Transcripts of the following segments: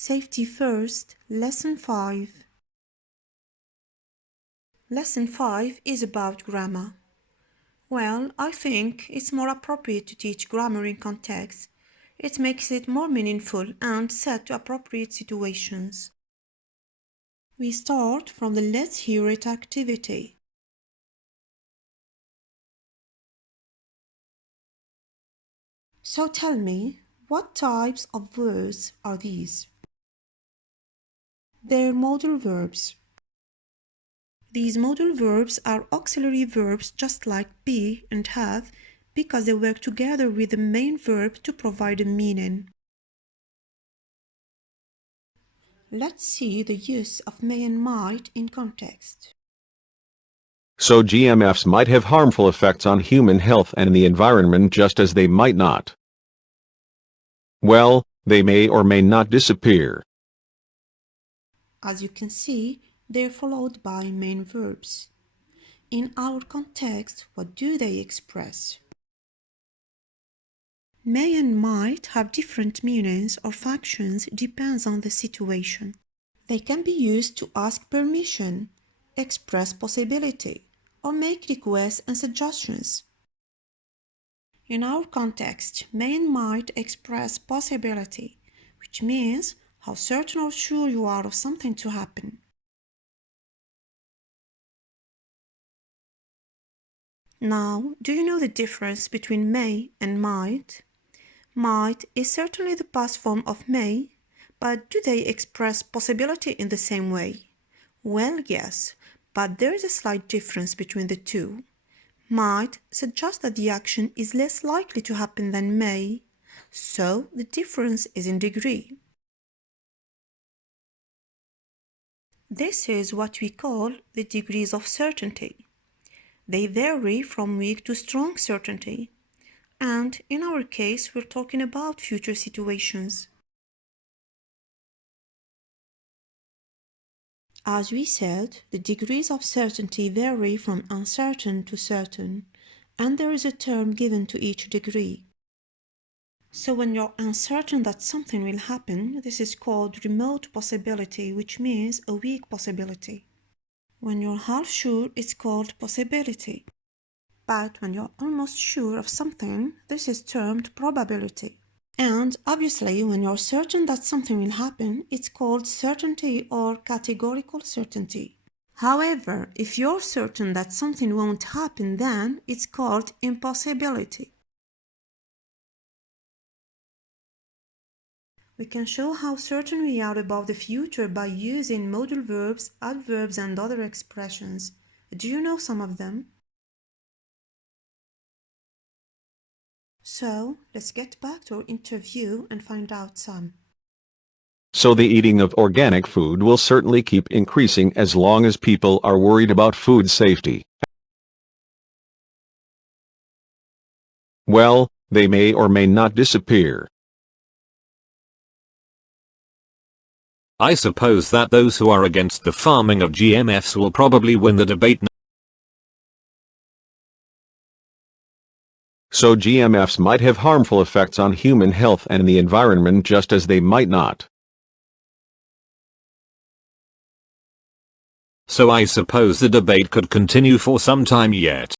Safety First, Lesson 5. Lesson 5 is about grammar. Well, I think it's more appropriate to teach grammar in context. It makes it more meaningful and set to appropriate situations. We start from the Let's Hear It activity. So tell me, what types of verbs are these? They're modal verbs. These modal verbs are auxiliary verbs just like be and have because they work together with the main verb to provide a meaning. Let's see the use of may and might in context. So GMFs might have harmful effects on human health and the environment just as they might not. Well, they may or may not disappear. As you can see, they're followed by main verbs. In our context, what do they express? May and might have different meanings or functions depends on the situation. They can be used to ask permission, express possibility, or make requests and suggestions. In our context, may and might express possibility, which means how certain or sure you are of something to happen. Now, do you know the difference between may and might? Might is certainly the past form of may, but do they express possibility in the same way? Well, yes, but there is a slight difference between the two. Might suggests that the action is less likely to happen than may, so the difference is in degree. This is what we call the degrees of certainty. They vary from weak to strong certainty, and in our case we're talking about future situations. As we said, the degrees of certainty vary from uncertain to certain, and there is a term given to each degree. So when you're uncertain that something will happen, this is called remote possibility, which means a weak possibility. When you're half sure, it's called possibility. But when you're almost sure of something, this is termed probability. And obviously, when you're certain that something will happen, it's called certainty or categorical certainty. However, if you're certain that something won't happen, then it's called impossibility. We can show how certain we are about the future by using modal verbs, adverbs, and other expressions. Do you know some of them? So, let's get back to our interview and find out some. So the eating of organic food will certainly keep increasing as long as people are worried about food safety. Well, they may or may not disappear. I suppose that those who are against the farming of GMFs will probably win the debate. So GMFs might have harmful effects on human health and the environment just as they might not. So I suppose the debate could continue for some time yet.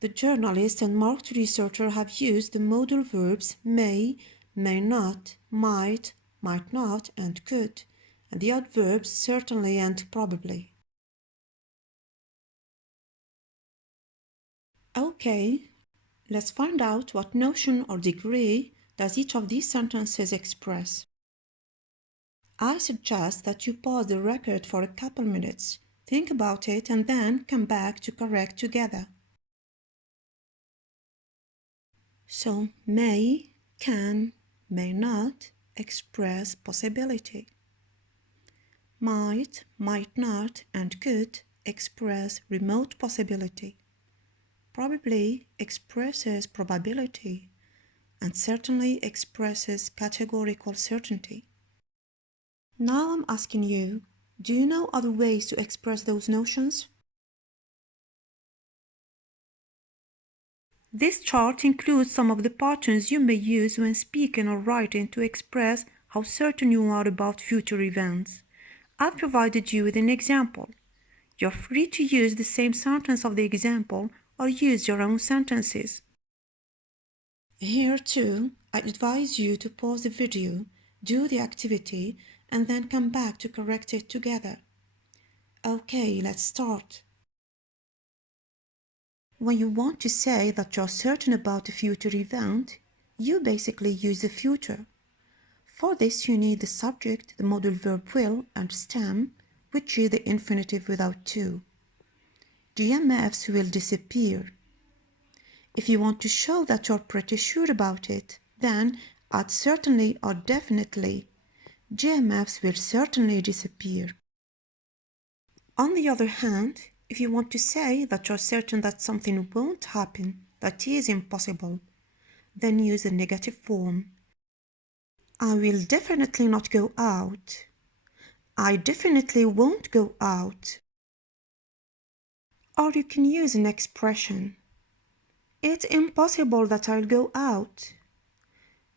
The journalist and market researcher have used the modal verbs may not, might not, and could, and the adverbs certainly and probably. Okay, let's find out what notion or degree does each of these sentences express. I suggest that you pause the record for a couple minutes, think about it, and then come back to correct together. So, may, can, may not express possibility. Might not, and could express remote possibility. Probably expresses probability, and certainly expresses categorical certainty. Now I'm asking you, do you know other ways to express those notions? This chart includes some of the patterns you may use when speaking or writing to express how certain you are about future events. I've provided you with an example. You're free to use the same sentence of the example or use your own sentences. Here too, I advise you to pause the video, do the activity, and then come back to correct it together. Okay, let's start. When you want to say that you're certain about a future event, you basically use the future. For this, you need the subject, the modal verb will, and stem, which is the infinitive without to. GMFs will disappear. If you want to show that you're pretty sure about it, then add certainly or definitely. GMFs will certainly disappear. On the other hand, if you want to say that you're certain that something won't happen, that is impossible, then use the negative form. I will definitely not go out. I definitely won't go out. Or you can use an expression. It's impossible that I'll go out.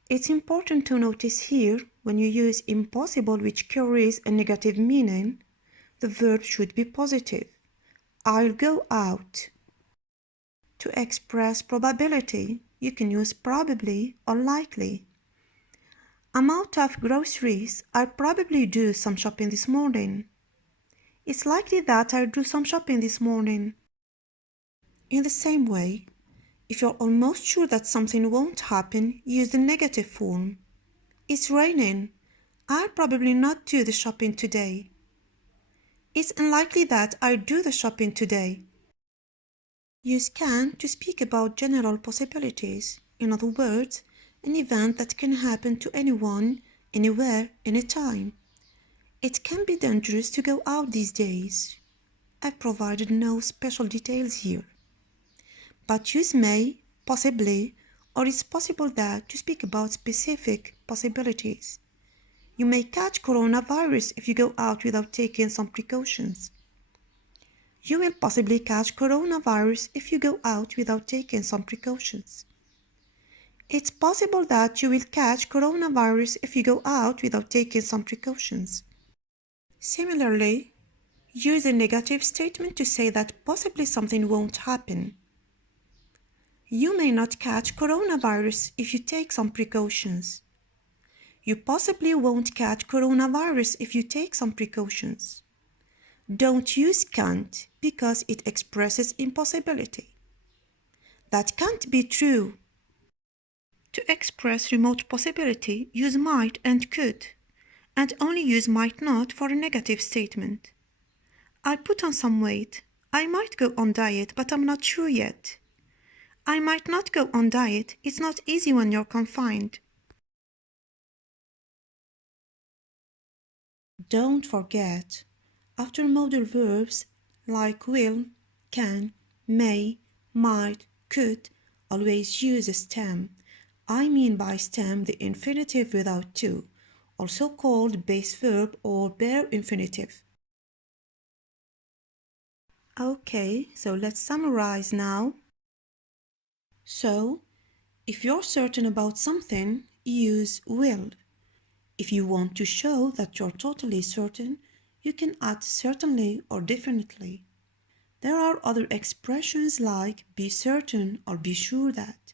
It's important to notice here, when you use impossible which carries a negative meaning, the verb should be positive. I'll go out. To express probability, you can use probably or likely. I'm out of groceries. I'll probably do some shopping this morning. It's likely that I'll do some shopping this morning. In the same way, if you're almost sure that something won't happen, use the negative form. It's raining. I'll probably not do the shopping today. It's unlikely that I'll do the shopping today. Use can to speak about general possibilities. In other words, an event that can happen to anyone, anywhere, anytime. It can be dangerous to go out these days. I've provided no special details here. But use may, possibly, or it's possible that to speak about specific possibilities. You may catch coronavirus if you go out without taking some precautions. You will possibly catch coronavirus if you go out without taking some precautions. It's possible that you will catch coronavirus if you go out without taking some precautions. Similarly, use a negative statement to say that possibly something won't happen. You may not catch coronavirus if you take some precautions. You possibly won't catch coronavirus if you take some precautions. Don't use can't because it expresses impossibility. That can't be true. To express remote possibility, use might and could, and only use might not for a negative statement. I put on some weight. I might go on diet, but I'm not sure yet. I might not go on diet. It's not easy when you're confined. Don't forget, after modal verbs like will, can, may, might, could, always use a stem. I mean by stem the infinitive without to, also called base verb or bare infinitive. Okay, so let's summarize now. So, if you're certain about something, use will. If you want to show that you're totally certain, you can add certainly or definitely. There are other expressions like be certain or be sure that,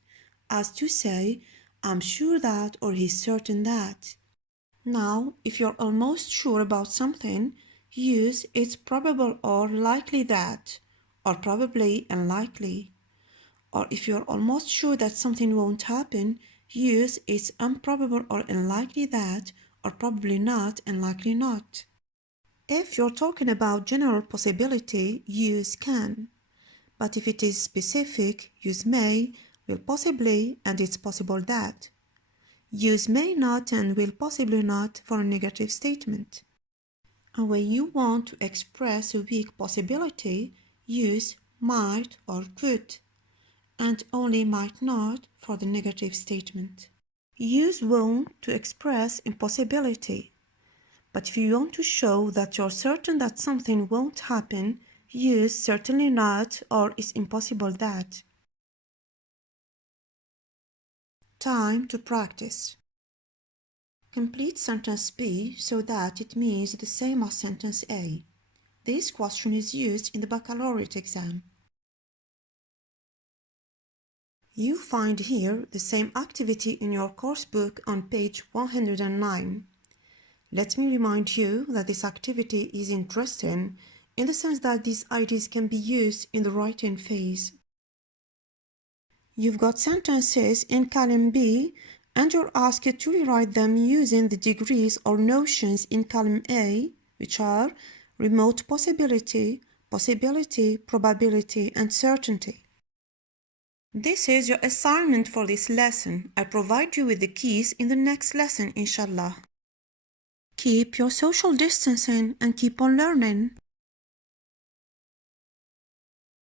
as to say, I'm sure that or he's certain that. Now, if you're almost sure about something, use it's probable or likely that, or probably and likely. Or if you're almost sure that something won't happen, use it's improbable or unlikely that, or probably not and likely not. If you're talking about general possibility, use can. But if it is specific, use may, will possibly, and it's possible that. Use may not and will possibly not for a negative statement. And when you want to express a weak possibility, use might or could, and only might not for the negative statement. Use won't to express impossibility. But if you want to show that you're certain that something won't happen, use certainly not or it's impossible that. Time to practice. Complete sentence B so that it means the same as sentence A. This question is used in the baccalaureate exam. You find here the same activity in your course book on page 109. Let me remind you that this activity is interesting in the sense that these ideas can be used in the writing phase. You've got sentences in column B and you're asked to rewrite them using the degrees or notions in column A, which are remote possibility, possibility, probability, and certainty. This is your assignment for this lesson. I provide you with the keys in the next lesson, inshallah. Keep your social distancing and keep on learning.